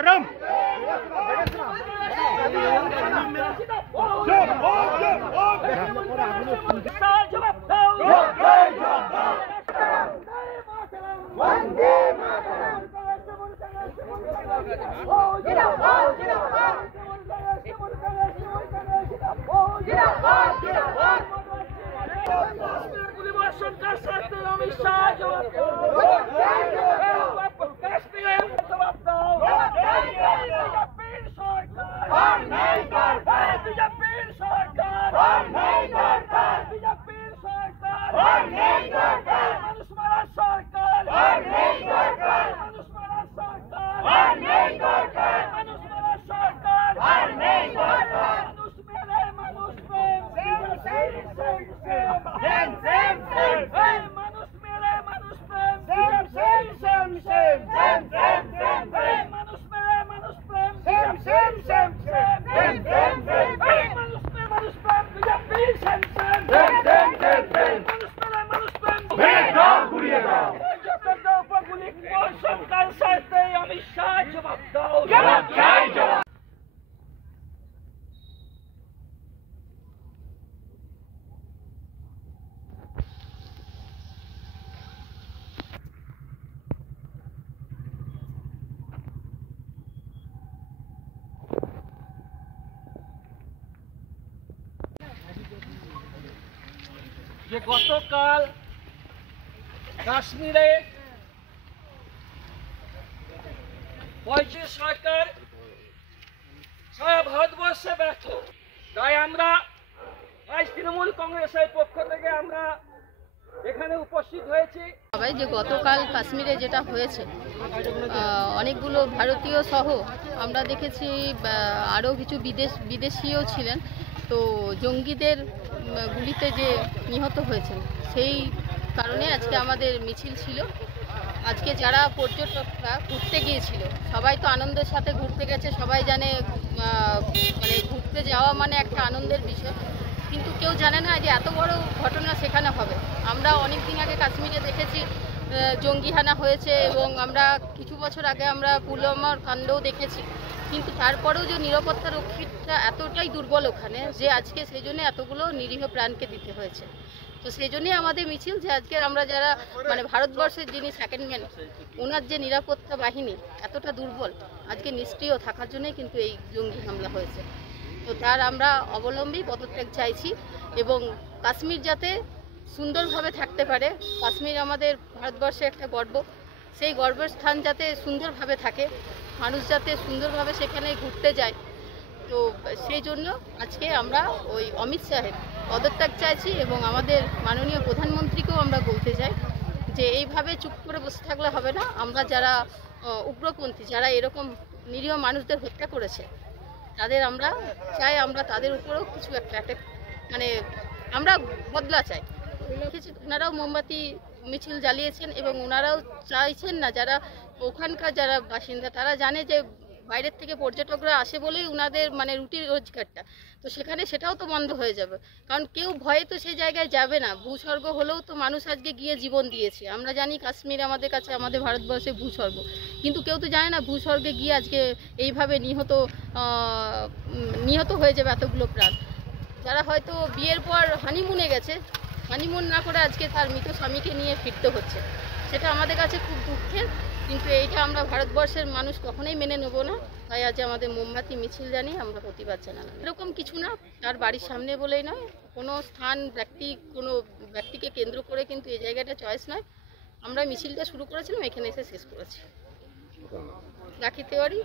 मातरम। যে গতকাল কাশ্মীরে সরকার সারা ভারতবর্ষে ব্যর্থ, তাই আমরা আজ তৃণমূল কংগ্রেসের পক্ষ থেকে আমরা এখানে উপস্থিত হয়েছি। সবাই যে গতকাল কাশ্মীরে যেটা হয়েছে, অনেকগুলো ভারতীয় সহ আমরা দেখেছি আরও কিছু বিদেশিও ছিলেন, তো জঙ্গিদের গুলিতে যে নিহত হয়েছেন সেই কারণে আজকে আমাদের মিছিল ছিল। আজকে যারা পর্যটকরা ঘুরতে গিয়েছিল সবাই তো আনন্দের সাথে ঘুরতে গেছে, সবাই জানে মানে ঘুরতে যাওয়া মানে একটা আনন্দের বিষয়, কিন্তু কেউ জানে না যে এত বড় ঘটনা সেখানে হবে। আমরা অনেক দিন আগে কাশ্মীরে দেখেছি জঙ্গি হানা হয়েছে এবং আমরা কিছু বছর আগে আমরা পুলওয়ামার কাণ্ডও দেখেছি, কিন্তু তারপরেও যে নিরাপত্তা রক্ষীটা এতটাই দুর্বল ওখানে যে আজকে সেই জন্য এতগুলো নিরীহ প্রাণকে দিতে হয়েছে। তো সেই জন্যই আমাদের মিছিল যে আজকে আমরা যারা মানে ভারতবর্ষের যিনি সেকেন্ড ম্যান, ওনার যে নিরাপত্তা বাহিনী এতটা দুর্বল, আজকে নিষ্ক্রিয় থাকার জন্যই কিন্তু এই জঙ্গি হামলা হয়েছে। তো তার আমরা অবলম্বী পদত্যাগ চাইছি এবং কাশ্মীর যাতে সুন্দরভাবে থাকতে পারে, কাশ্মীর আমাদের ভারতবর্ষে একটা গর্ব, সেই গর্বের স্থান যাতে সুন্দরভাবে থাকে, মানুষ যাতে সুন্দরভাবে সেখানে ঘুরতে যায়। তো সেই জন্য আজকে আমরা ওই অমিত শাহের পদত্যাগ চাইছি এবং আমাদের মাননীয় প্রধানমন্ত্রীকেও আমরা বলতে চাই যে এইভাবে চুপ করে বসে থাকলে হবে না। আমরা যারা উগ্রপন্থী, যারা এরকম নিরীহ মানুষদের হত্যা করেছে, তাদের আমরা চাই আমরা তাদের উপরেও কিছু একটা মানে আমরা বদলা চাই। ওনারাও মোমবাতি মিছিল জ্বালিয়েছেন এবং ওনারাও চাইছেন না, যারা ওখানকার যারা বাসিন্দা তারা জানে যে বাইরের থেকে পর্যটকরা আসে বলেই ওনাদের মানে রুটি রোজগারটা, তো সেখানে সেটাও তো বন্ধ হয়ে যাবে, কারণ কেউ ভয়ে তো সেই জায়গায় যাবে না। ভূস্বর্গ হলেও তো মানুষ আজকে গিয়ে জীবন দিয়েছে। আমরা জানি কাশ্মীর আমাদের কাছে আমাদের ভারতবর্ষে ভূস্বর্গ, কিন্তু কেউ তো জানে না ভূস্বর্গে গিয়ে আজকে এইভাবে নিহত হয়ে যাবে এতগুলো প্রাণ। যারা হয়তো বিয়ের পর হানিমুনে গেছে, হানিমুন না করে আজকে তার মৃত স্বামীকে নিয়ে ফিরতে হচ্ছে, সেটা আমাদের কাছে খুব দুঃখের। কিন্তু এইটা আমরা ভারতবর্ষের মানুষ কখনোই মেনে নেব না, তাই আজ আমাদের মোমবাতি মিছিল জানিয়ে আমরা প্রতিবাদ জানালাম। এরকম কিছু না, তার বাড়ির সামনে বলেই নয়, কোনো স্থান কোনো ব্যক্তিকে কেন্দ্র করে কিন্তু এই জায়গাটা চয়েস নয়। আমরা মিছিলটা শুরু করেছিলাম, এখানে এসে শেষ করেছি। রাখি তেওয়ারি।